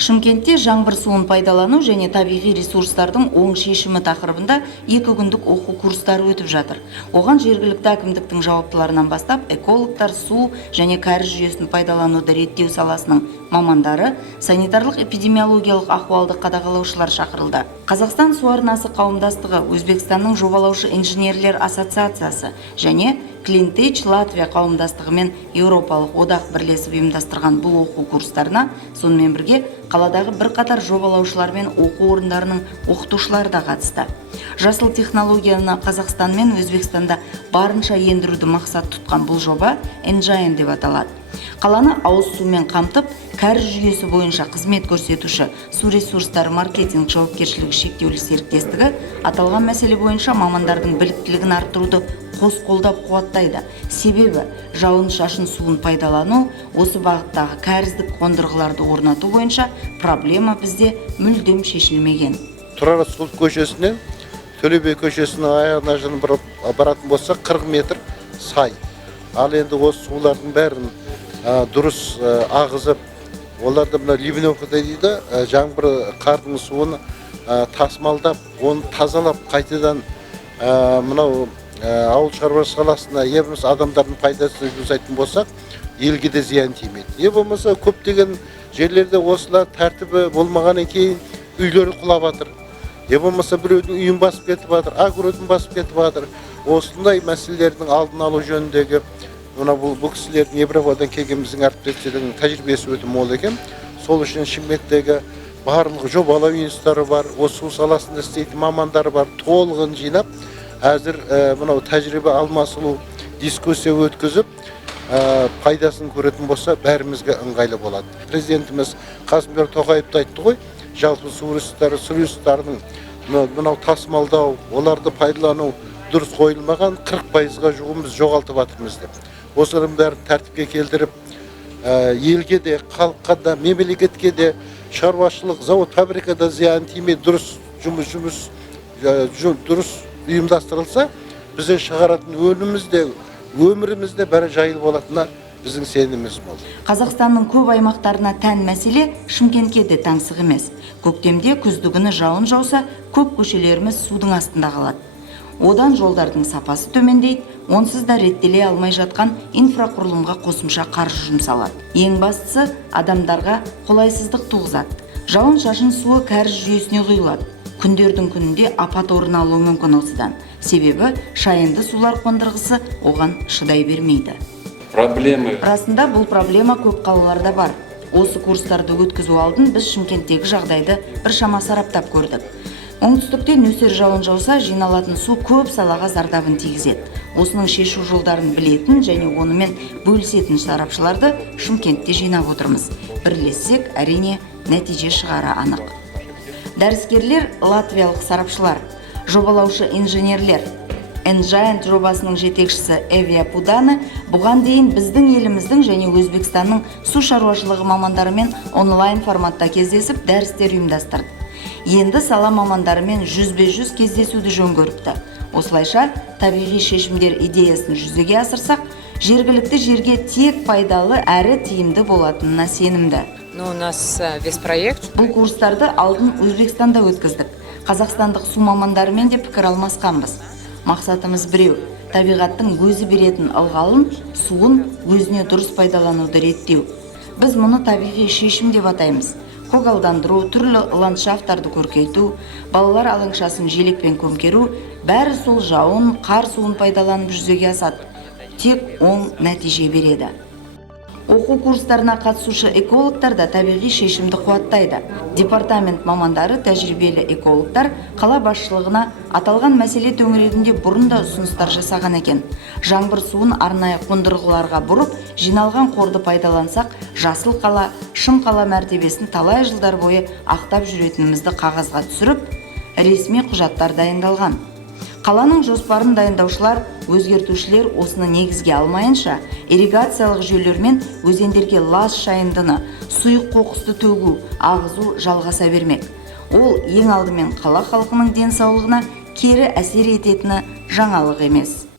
Шымкентте жаңбыр суын пайдалану және табиғи ресурстардың оң шешімі тақырыбында 2 күндік оқу курстары өтіп жатыр. Оған жергілікті әкімдіктің жауаптыларынан бастап экологтар, су және кәріз жүйесін пайдалануды реттеу саласының мамандары, санитарлық-эпидемиологиялық ахуалды қадағалаушылар шақырылды. Қазақстан су арнасы қауымдастығы, Өзбекстанның жобалаушы инженерлер ассоциациясы және Клинтейдж Латвия қауымдастығы мен Еуропалық одақ бірлесіп ұйымдастырған бұл оқу курстарына сонымен бірге қаладағы бірқатар жобалаушылар мен оқу орындарының оқытушылары да қатысты. Жасыл технологияны Қазақстан мен Өзбекстанда барынша ендіруді мақсат тұтқан бұл жоба Engine деп аталады. Қаланы ауыз сумен қамтып, кәріз жүйесі бойынша қызмет көрсетуші су ресурстары маркетинг жауапкершілігі шектеулі серіктестігі аталған мәселе бойынша мамандардың біліктілігін арттыруды қос қолдап қуаттайды. Себебі жауын-шашын суын пайдалану, осы бағыттағы кәріздік қондырғыларды орнату бойынша проблема бізде мүлдем шешілмеген. Тұрар Рысқұлов көшесінен Төле би көшесінің аяғына жын баратын болса 40 метр сай. Ал енді осы сулардың бәрін дұрыс ағызып, оларды мына ливневка дейді, жаңбыр қардың суын тасымалдап, оны тазалап, қайтадан мынау ауыл шаруашылығы саласына еміз адамдардың пайдасына жұмсайтын болсақ, елге де зиян тимейді. Болмаса көптеген жерлерде осылар тәртібі болмағаннан кейін үйлері құлап жатыр. Болмаса біреудің үйін басып кетіп жатыр, агродің басып кетіп жатыр. Осындай мәселелердің алдын алу жөніндегі бұл кісілердің Европадан келген біздің әріптестердің тәжірибесі өте мол екен. Сол үшін Шымкенттегі барлық жобалау институттары бар, осы су саласында істейтін мамандар бар, толығын жинап, әзір мынау тәжірибе алмасылу дискуссия өткізіп, пайдасын көретін болса, бәрімізге ыңғайлы болады. Президентіміз Қасым-Жомарт Тоқаев айтты ғой, жалпы су ресурстарының мынау тасымалдау, оларды пайдалану дұрыс қойылмаған 40%-ға жуығымыз жоғалтып жатырмыз деп. Осының бәрін тәртіпке келтіріп, елге де, халыққа да, мемлекетке де, шаруашылық, завод, фабрикада зиян тимей дұрыс дұрыс ұйымдастырылса, бізден шығаратын өнімізде, өмірімізде бәрі жайлы болатынына біздің сеніміміз мол. Қазақстанның көп аймақтарына тән мәселе Шымкентке де таңсық емес. Көктемде күздігіні жауын жауса, көп көшелеріміз судың астында қалады. Одан жолдардың сапасы төмендейді, онсыз да реттеле алмай жатқан инфрақұрылымға қосымша қаржы жұмсалады. Ең бастысы адамдарға қолайсыздық туғызады. Жауын-шашын суы кәріз жүйесіне құйылады. Күндердің күнінде апат орын алуы мүмкін осыдан. Себебі шайынды сулар қондырғысы оған шыдай бермейді. Расында бұл проблема көп қалаларда бар. Осы курстарды өткізу алдын біз Шымкенттегі жағдайды біршама сараптап көрдік. Оңтүстікте нөсер жауын жауса, жиналатын су көп салаға зардабын тигізеді. Осының шешу жолдарын білетін және онымен бөлісетін сарапшыларды Шымкентте жинап отырмыз. Бірлессек, әрине, нәтиже шығары анық. Дәріскерлер латвиялық сарапшылар, жобалаушы инженерлер. Engine жобасының жетекшісі Эвия Пуданы бұған дейін біздің еліміздің және Өзбекстанның су шаруашылығы мамандарымен онлайн форматта кездесіп дәрістер ұйымдастырды. Енді сала мамандарымен 100-100 кездесуді жөн көріпті. Осылайша табиғи шешімдер идеясын жүзеге асырсақ, жергілікті жерге тек пайдалы әрі тиімді болатынына сенімді. Бұл курстарды алдын Өзбекстанда өткіздік. Қазақстандық су мамандарымен де пікір алмасқанбыз. Мақсатымыз біреу, табиғаттың өзі беретін ылғалын, суын өзіне дұрыс пайдалануды реттеу. Біз мұны табиғи шешім деп атаймыз. Көгалдандыру, түрлі ландшафтарды көркейту, балалар алаңшасын желекпен көмкеру, бәрі сол жауын, қар суын пайдаланып жүзеге асады. Тек оң нәтиже береді. Оқу курстарына қатысушы экологтар да табиғи шешімді қуаттайды. Департамент мамандары, тәжірибелі экологтар қала басшылығына аталған мәселе төңірегінде бұрын да ұсыныстар жасаған екен. Жаңбыр суын арнайы қондырғыларға бұрып, жиналған қорды пайдалансақ, жасыл қала, шын қала мәртебесін талай жылдар бойы ақтап жүретінімізді қағазға түсіріп, ресми құжаттар дайындалған. Қаланың жоспарын дайындаушылар, өзгертушілер осыны негізге алмайынша, ирригациялық жүйелермен өзендерге лас шайындыны, сұйық қоқысты төгу, ағызу жалғаса бермек. Ол ең алдымен қала халқының денсаулығына кері әсер ететіні жаңалық емес.